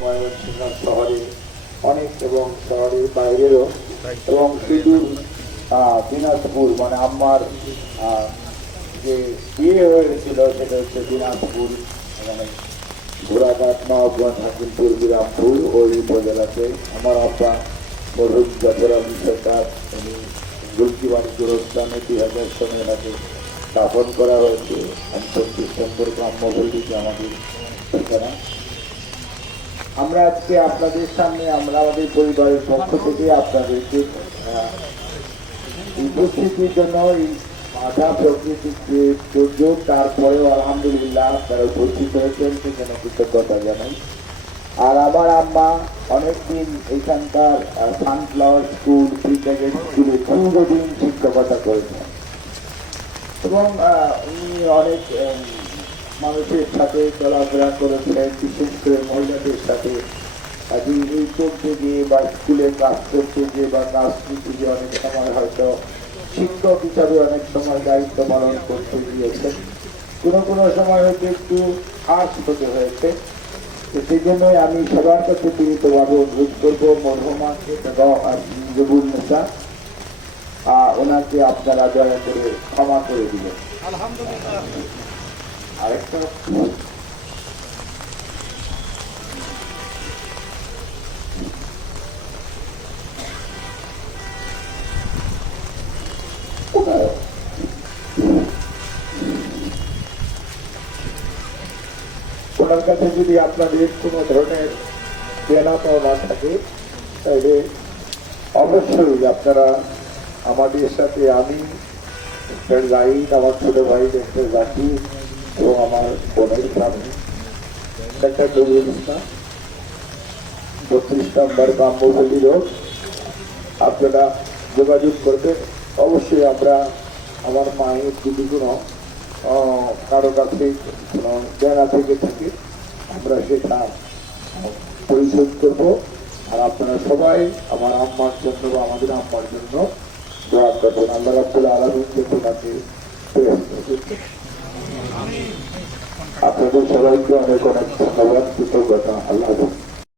ময়মনসিংহ শহরে অনেক এবং শহরের বাইরেরও এবং সুদূর দিনাজপুর মানে আমার যে বিয়ে হয়েছিল সেটা হচ্ছে দিনাজপুর মানে ঘোড়াঘাট নবাবগঞ্জ হাকিমপুর বিরামপুর ওই উপজেলাতে আমার আব্বা মরহুম জাফর আলী সরকার উনি গুলকি বাণিজ্য অনুষ্ঠানে 2000 সনে এনাকে স্থাপন করা হয়েছে 29 নম্বর গ্রাম্যপল্লীতে আমাদের ঠিকানা। আমরা আজকে আপনাদের সামনে আমরা আমাদের পরিবারের পক্ষ থেকে আপনাদেরকে উপস্থিতির জন্য এই বাধা প্রকৃতির যে দুর্যোগ তারপরেও আলহামদুলিল্লাহ আপনারা উপস্থিত হয়েছেন সেখানে কৃতজ্ঞতা জানাই। আর আমার আম্মা অনেকদিন এখানকার সানফ্লাওয়ার স্কুল প্রিপ্যাকেট স্কুলে দীর্ঘদিন শিক্ষকতা করেছেন এবং উনি অনেক মানুষের সাথে চলাফেরা করেছেন, বিশেষ করে মহিলাদের সাথে করতে গিয়ে বা স্কুলে কাজ করতে গিয়ে বা কাজ করতে গিয়ে অনেক সময় হয়তো শিক্ষক হিসাবে অনেক সময় দায়িত্ব পালন করতে গিয়েছেন, কোনো সময় হয়তো একটু হাস হতে হয়েছে। তো সেই জন্যই আমি সবার কাছে বিনীতভাবে অনুরোধ করবো মরহুমাকে জবুল নেতা ওনাকে আপনারা দয়া করে ক্ষমা করে দিবেন। আরেকটা ওনার কাছে যদি আপনাদের কোনো ধরনের দেনা পাওনা থাকে তাহলে অবশ্যই আপনারা আমাদের সাথে আমি মিস্টার জাহিদ, আমার ছোট ভাই মিস্টার জাকির এবং আমার বোনের স্বামী ডাক্তার নজরুল ইসলাম 32 নম্বর গ্রাম্যপল্লী রোড আপনারা যোগাযোগ করবেন। অবশ্যই আমরা আমার মায়ের যদি কোনো কারো কাছে কোনো দেনা থেকে থাকে আমরা সেটা পরিশোধ করব। আর আপনারা সবাই আমার আম্মার জন্য বা আমাদের আম্মার জন্য দোয়া করবেন। আল্লাহ রাব্বুল আলামিন তোমাকে আপনাদের সবাইকে অনেক অনেক ধন্যবাদ।